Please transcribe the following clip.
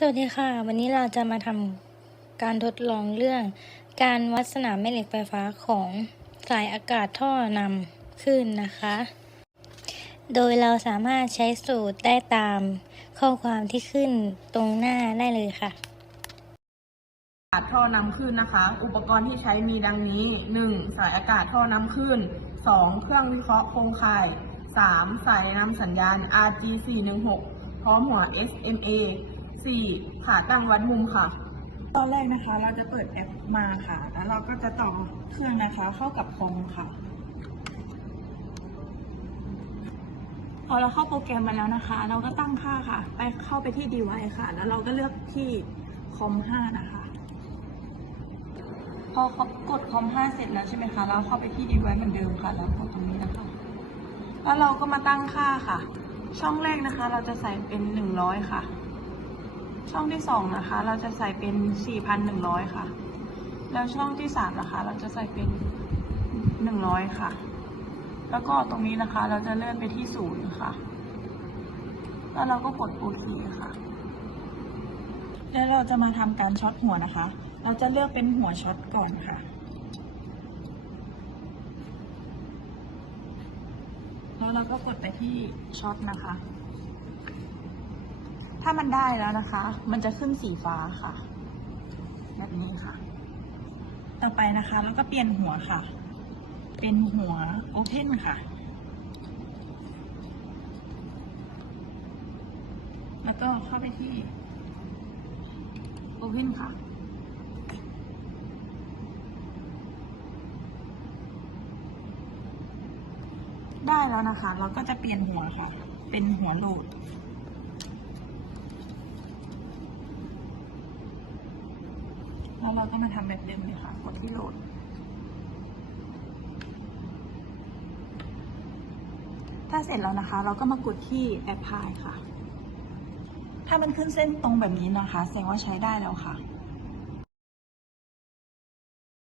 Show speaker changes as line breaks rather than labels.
สวัสดีค่ะ วันนี้เราจะมาทำการทดลองเรื่อง การวัดสนามแม่เหล็กไฟฟ้าของสายอากาศท่อนำขึ้นนะคะ โดยเราสามารถใช้สูตรได้ตามข้อความที่ขึ้นตรงหน้าได้เลยค่ะ
อากาศท่อนำขึ้นนะคะ อุปกรณ์ที่ใช้มีดังนี้ 1. สายอากาศท่อนำขึ้น 2. เครื่องวิเคราะห์โครงข่าย 3. สายนำสัญญาณ RG 416 พร้อมหัว SMA 4. ขาตั้งวัดมุมค่ะ
ตอนแรกนะคะ เราจะเปิดแอปมาค่ะ แล้วเราก็จะต่อเครื่องนะคะ เข้ากับคอมค่ะ พอเราเข้าโปรแกรมมาแล้วนะคะ เราก็ตั้งค่าค่ะ ไปเข้าไปที่ device ค่ะ แล้วเราก็เลือกที่คอม5นะคะ พอกดคอม5เสร็จแล้วใช่ไหมคะเราเข้าไปที่ device เหมือนเดิมค่ะ แล้วกดตรงนี้นะคะ แล้วเราก็มาตั้งค่าค่ะ ช่องแรกนะคะ เราจะใส่เป็น 100 ค่ะ ช่องที่สองนะคะ เราจะใส่เป็น 4,100 ค่ะ แล้วช่องที่สามนะคะ เราจะใส่เป็น 100 ค่ะ แล้วก็ตรงนี้นะคะ เราจะเลื่อนไปที่ศูนย์ค่ะ แล้วเราก็กดโอเคค่ะ แล้วเราจะมาทำการช็อตหัวนะคะ เราจะเลือกเป็นหัวช็อตก่อนค่ะแล้วเราก็กดไปที่ช็อตนะคะ ถ้ามันได้แล้วนะคะ มันจะขึ้นสีฟ้าค่ะ แบบนี้ค่ะ ต่อไปนะคะ แล้วก็เปลี่ยนหัวค่ะ เป็นหัวโอเพนค่ะ แล้วก็เข้าไปที่โอเพนค่ะได้แล้วนะคะ เราก็จะเปลี่ยนหัวค่ะ เป็นหัวโหลด แล้วเราก็มาทำแบบเดิมเลยค่ะกดที่โหลด ถ้าเสร็จแล้วนะคะ เราก็มากดที่แอปพลายค่ะ ถ้ามันขึ้นเส้นตรงแบบนี้นะคะ แสดงว่าใช้ได้แล้วค่ะ